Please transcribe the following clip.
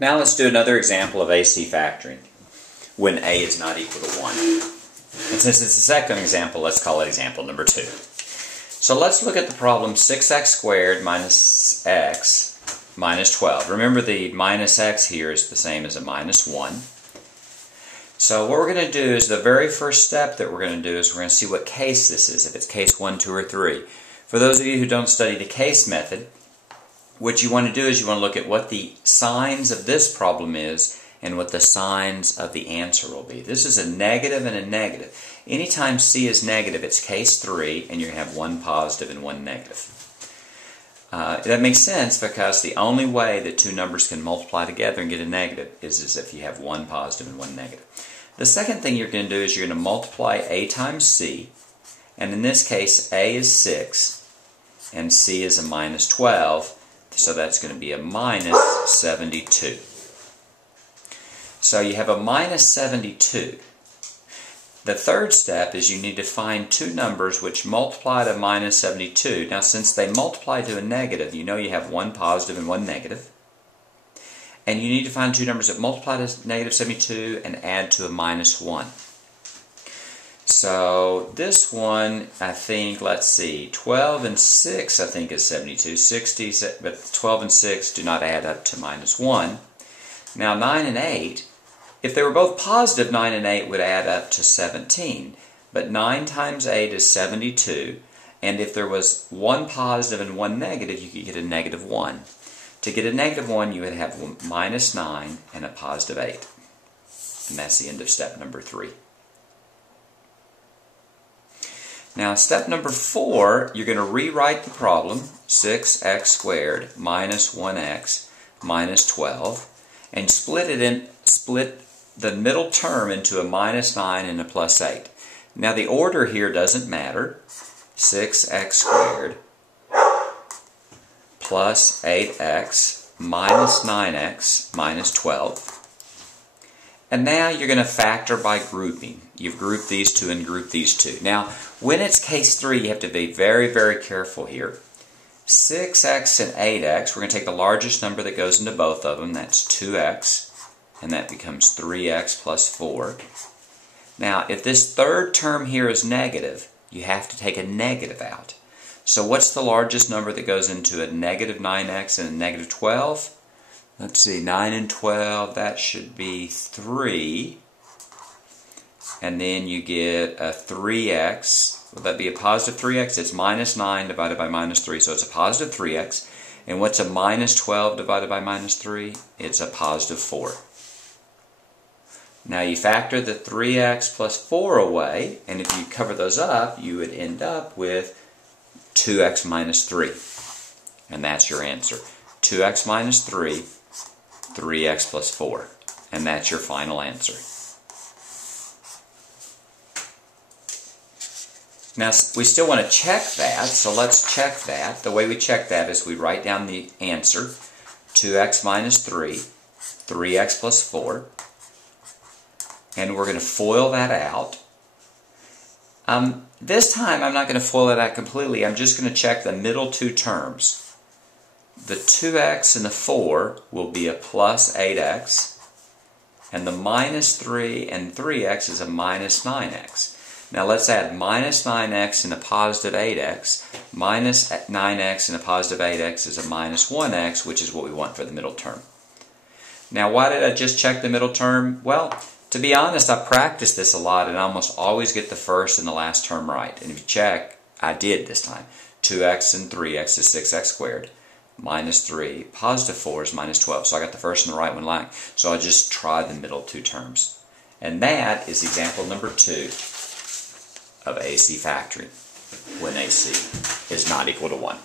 Now let's do another example of AC factoring when A is not equal to 1. And since it's the second example, let's call it example number 2. So let's look at the problem 6x squared minus x minus 12. Remember, the minus x here is the same as a minus 1. So what we're going to do is the very first step that we're going to do is we're going to see what case this is, if it's case 1, 2, or 3. For those of you who don't study the case method, what you want to do is you want to look at what the signs of this problem is and what the signs of the answer will be. This is a negative and a negative. Anytime C is negative, it's case 3, and you're going to have one positive and one negative. That makes sense because the only way that two numbers can multiply together and get a negative is if you have one positive and one negative. The second thing you're going to do is you're going to multiply A times C, and in this case A is 6 and C is a minus 12, so that's going to be a minus 72. So you have a minus 72. The third step is you need to find two numbers which multiply to minus 72. Now, since they multiply to a negative, you know you have one positive and one negative. And you need to find two numbers that multiply to negative 72 and add to a minus 1. So this one, I think, let's see, 12 and 6 I think is 72. 60, but 12 and 6 do not add up to minus 1. Now 9 and 8, if they were both positive, 9 and 8 would add up to 17. But 9 times 8 is 72. And if there was one positive and one negative, you could get a negative 1. To get a negative 1, you would have minus 9 and a positive 8. And that's the end of step number 3. Now, step number 4, you're going to rewrite the problem, 6x squared minus 1x minus 12, and split the middle term into a minus 9 and a plus 8. Now, the order here doesn't matter. 6x squared plus 8x minus 9x minus 12. And now you're going to factor by grouping. You've grouped these two and grouped these two. Now, when it's case 3, you have to be very, very careful here. 6x and 8x, we're going to take the largest number that goes into both of them. That's 2x, and that becomes 3x plus 4. Now, if this third term here is negative, you have to take a negative out. So what's the largest number that goes into a negative 9x and a negative 12? Let's see, 9 and 12, that should be 3. And then you get a 3x. Will that be a positive 3x? It's minus 9 divided by minus 3, so it's a positive 3x. And what's a minus 12 divided by minus 3? It's a positive 4. Now you factor the 3x plus 4 away, and if you cover those up, you would end up with 2x minus 3. And that's your answer. 2x minus 3. 3x plus 4. And that's your final answer. Now, we still want to check that, so let's check that. The way we check that is we write down the answer, 2x minus 3, 3x plus 4. And we're going to FOIL that out. This time, I'm not going to FOIL it out completely. I'm just going to check the middle two terms. The 2x and the 4 will be a plus 8x, and the minus 3 and 3x is a minus 9x. Now let's add minus 9x and a positive 8x. Minus 9x and a positive 8x is a minus 1x, which is what we want for the middle term. Now, why did I just check the middle term? Well, to be honest, I practiced this a lot and I almost always get the first and the last term right. And if you check, I did this time. 2x and 3x is 6x squared. Minus 3, positive 4 is minus 12. So I got the first and the right one lying. So I just tried the middle two terms. And that is example number 2 of AC factoring when AC is not equal to 1.